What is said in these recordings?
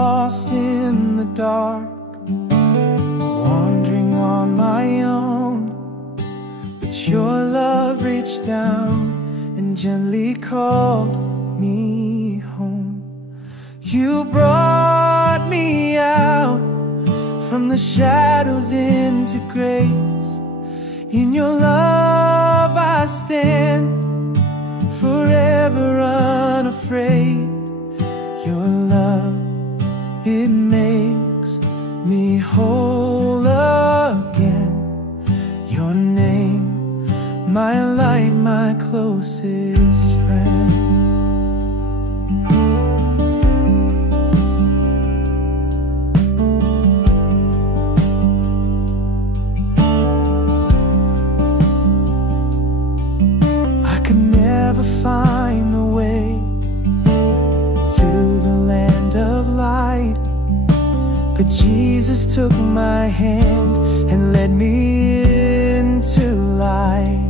lost in the dark, wandering on my own, but your love reached down and gently called me home. You brought me out from the shadows into grace. In your love I stand, forever unafraid. Your love, it makes me whole again. Your name, my light, my closest friend. I could never find the way to the land of light, but Jesus took my hand and led me into life.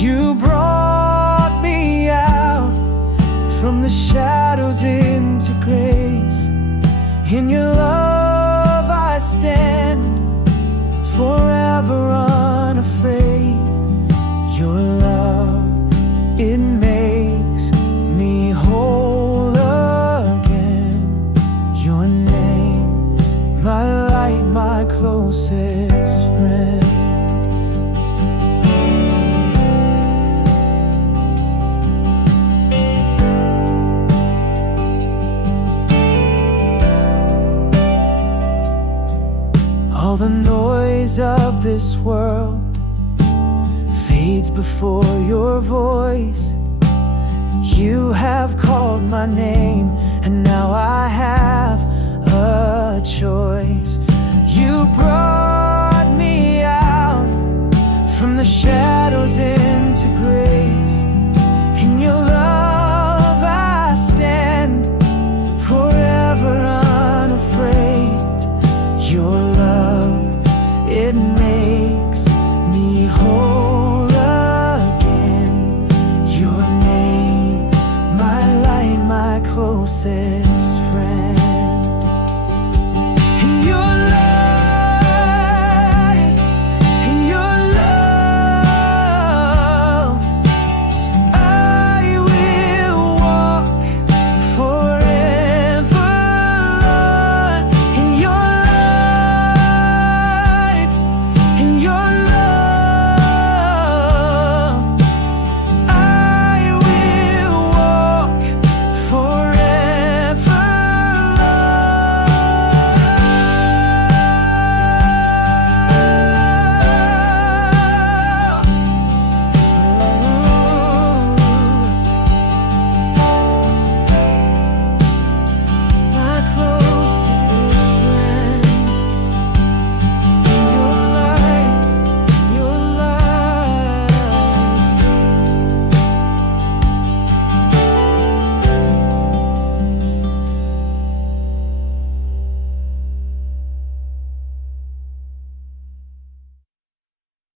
You brought me out from the shadows into grace. In your love I stand, forever unafraid. Your love, it makes me whole again. Your name, my light, my closest friend. All the noise of this world fades before your voice. You have called my name, and now I